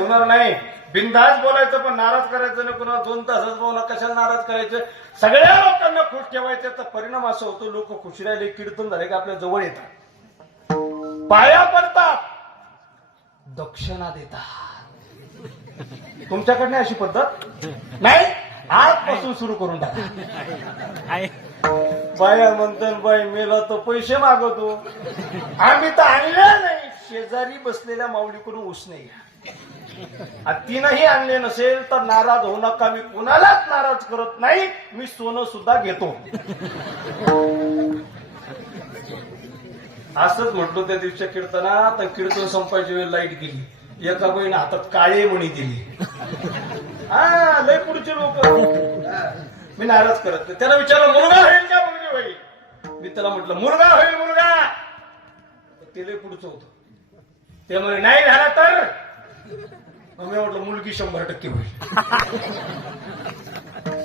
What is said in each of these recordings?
होणार नाही. बिंदास बोलायचं पण नाराज करायचं नाही. कुणा दोन तासच बोला कशाला नाराज करायचं? सगळ्या लोकांना खुश ठेवायचं तर परिणाम असं होतो लोक खुश राहिले कीर्तन झाले की आपल्या जवळ येतात. पाया पडतात. दक्षिणा देतात. तुमच्याकडनं अशी पद्धत? नाही? आजपासून सुरू करून टाका. बाया म्हणतात बाई मेला तर पैसे मागवतो. आम्ही तर आणले नाही. शेजारी बसलेल्या माऊलीकडून उसने घ्या तिनंही आणले नसेल तर नाराज होऊ नका. मी कुणालाच नाराज करत नाही. मी सोनं सुद्धा घेतो. असंच म्हटलो त्या दिवशी कीर्तना तर कीर्तन संपायची वेळ लाइट गेली. एका बहीण हातात काळे म्हणी दिली. हा लय पुढचे लोक. मी नाराज करत नाही. त्याला विचारलं मुलगा होईल का मुलगी होईल? मी त्याला म्हटलं मुलगा होईल मुलगा. ते लय पुढचं होत. ते म्हणे नाही झाला तर मी म्हटलं मुलगी शंभर टक्के होईल.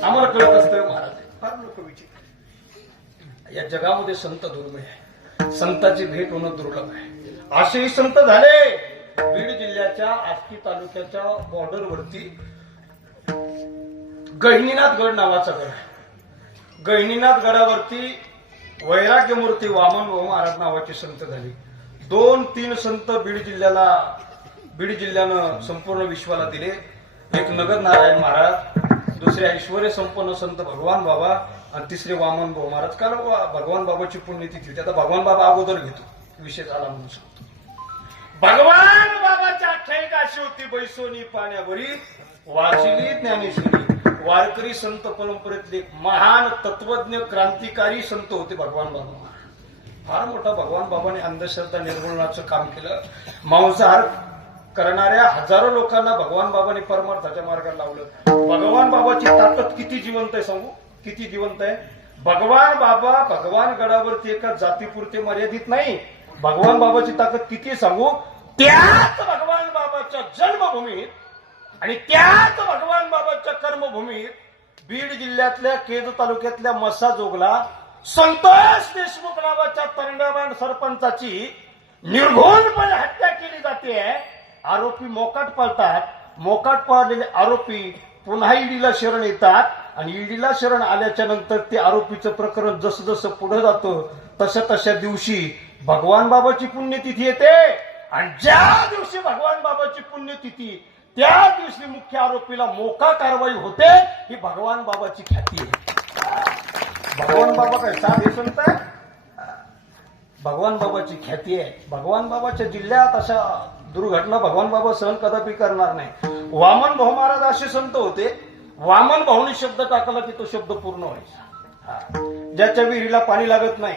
आम्हाला कळत असतं महाराज फार लोक विचित्र या जगामध्ये संत दुर्मिळ आहे. संताची भेट होणं दुर्लभ आहे. असेही संत झाले. बीड जिल्ह्याच्या आष्टी तालुक्याच्या बॉर्डरवरती गहिनीनाथ गड नावाचा गड आहे. गहिनीनाथ गडावरती वैराग्यमूर्ती वामन भाऊ महाराज नावाचे संत झाले. दोन तीन संत बीड जिल्ह्याला बीड जिल्ह्यानं संपूर्ण विश्वाला दिले. एक नगर नारायण महाराज दुसरे ऐश्वर्य संपन्न संत भगवान बाबा आणि तिसरे वामन भाऊ महाराज. कारण भगवान बाबाची पुण्यतिथी होती. आता भगवान बाबा अगोदर घेतो. विषय झाला म्हणून सांगतो. भगवान बाबाच्या आख्यायिका अशी होती बैसोनी पाण्यावरी. वाचली ज्ञानेश्वरी. वारकरी संत परंपरेतले एक महान तत्वज्ञ क्रांतिकारी संत होते भगवान बाबा फार मोठा भगवान बाबाने अंधश्रद्धा निर्मूलनाचं काम केलं. मांसाहार करणाऱ्या हजारो लोकांना भगवान बाबाने परमार्थाच्या मार्गाला लावलं. भगवान बाबाची ताकद किती जिवंत आहे सांगू? किती जिवंत आहे? भगवान बाबा भगवान गडावरती एका जातीपुरते मर्यादित नाही. भगवान बाबाची ताकद किती सांगू? त्याच भगवान बाबाच्या जन्मभूमीत आणि त्याच भगवान बाबाच्या कर्मभूमीत बीड जिल्ह्यातल्या केज तालुक्यातल्या मसा जोगला संतोष देशमुख नावाच्या तरंगाबाण सरपंचाची निर्घोणपणे हत्या केली जाते. आरोपी मोकाट पळतात. मोकाट पळलेले आरोपी पुन्हा ईडीला शरण येतात. आणि ईडीला शरण आल्याच्यानंतर ते आरोपीचं प्रकरण जसं जसं पुढे जातं तशा तशा दिवशी भगवान बाबाची पुण्यतिथी येते. आणि ज्या दिवशी भगवान बाबाची पुण्यतिथी त्या दिवशी मुख्य आरोपीला मोका कारवाई होते ही भगवान बाबाची ख्याती आहे. भगवान बाबा काय साध हे सांगताय भगवान बाबाची ख्याती आहे. भगवान बाबाच्या जिल्ह्यात अशा दुर्घटना भगवान बाबा सहन कदापि करणार नाही. वामन भाऊ महाराज असे संत होते. वामन भाऊनी शब्द टाकला की तो शब्द पूर्ण व्हायचा. ज्याच्या विहिरीला पाणी लागत नाही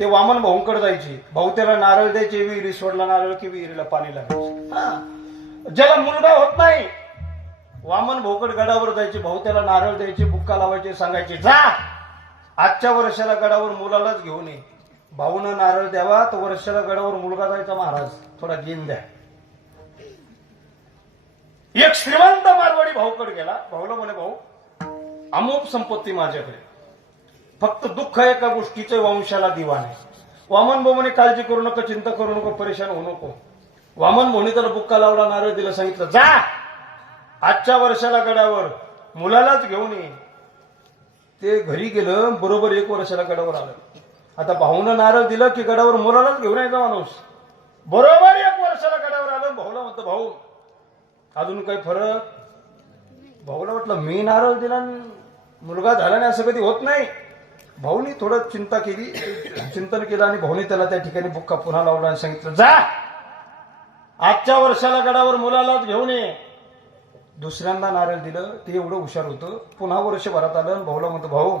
ते वामन भाऊंकडे जायचे. भाऊ त्याला नारळ द्यायचे विहिरी सोडला नारळ की विहिरीला पाणी लागायचे. ज्याला मुलगा होत नाही वामन भाऊकड गडावर जायचे. भाऊ त्याला नारळ द्यायचे बुक्का लावायचे सांगायचे जा. आजच्या वर्षाला गडावर मुलालाच घेऊन ये. भाऊनं नारळ द्यावा तर वर्षाला गडावर मुलगा जायचा महाराज. थोडा गेम द्या. एक श्रीमंत मारवाडी भाऊकडे गेला. भाऊला म्हणे भाऊ अमोप संपत्ती माझ्याकडे. फक्त दुःख एका गोष्टीचं वंशाला दिवा नाही वामन भाऊ म्हणे काळजी करू नका चिंता करू नको परेशान होऊ नको. वामन भाऊने त्याला बुक्का लावला नारळ दिला सांगितलं जा! आजच्या वर्षाला गडावर मुलालाच घेऊन ये. ते घरी गेलं बरोबर एक वर्षाला गडावर आलं. आता भाऊनं नारळ दिलं की गडावर मुलालाच घेऊन यायचा माणूस. बरोबर एक वर्षाला गडावर आलं भाऊला म्हणतो भाऊ अजून काही फरक? भाऊला म्हटलं मी नारळ दिला मुलगा झाला नाही असं कधी होत नाही. भाऊनी थोडं चिंता केली चिंतन केलं आणि भाऊनी त्याला त्या ठिकाणी बुक्का पुन्हा लावला आणि सांगितलं जा आजच्या वर्षाला गडावर मुलालाच घेऊन ये. दुसऱ्यांदा नारळ दिलं ते एवढं हुशार होतं. पुन्हा वर्षभरात आलं भाऊला म्हणतो भाऊ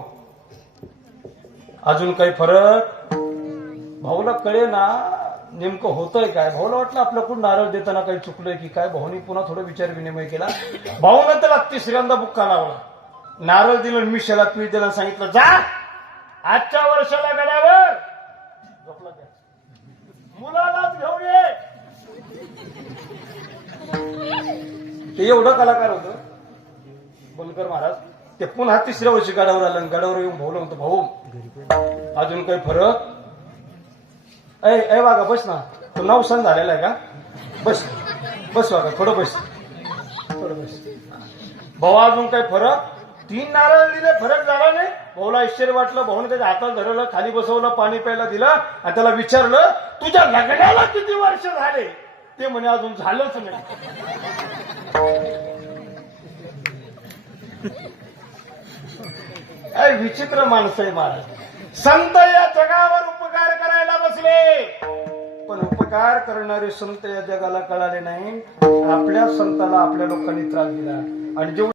अजून काही फरक? भाऊला कळे ना नेमकं होतंय काय? भाऊला वाटलं आपल्याकडून नारळ देताना काही चुकलंय की काय? भाऊनी पुन्हा थोडं विचार विनिमय केला. भाऊनं त्याला तिसऱ्यांदा बुक्का लावला. नारळ दिलं मी मिशाला पीठ दिला सांगितलं जा! आजच्या वर्षाला गड्यावर. झोपला मुलालाच घेऊन ये. ते एवढं कलाकार होत. बोलकर महाराज ते पुन्हा तिसऱ्या वर्षी गडावर आलं गडावर येऊन भाऊ म्हणतो भाऊ अजून काही फरक ऐ ऐ वागा बस ना. तो नवसान झालेला आहे का? बस बस वागा थोडं बस. थोडं बस. भावा अजून काय फरक? तीन नारळ दिले फरक झाला नाही. भाऊला आश्चर्य वाटलं भाऊने त्याच्या हातात धरलं खाली बसवलं पाणी प्यायला दिलं आणि त्याला विचारलं तुझ्या लग्नाला किती वर्ष झाले? ते म्हणे अजून झालंच नाही. अरे विचित्र माणसं आहे महाराज संत या जगावर पोचले पण उपकार करणारे संत या जगाला कळाले नाही आपल्या संताला आपल्या लोकांनी त्रास दिला. आणि जेवढे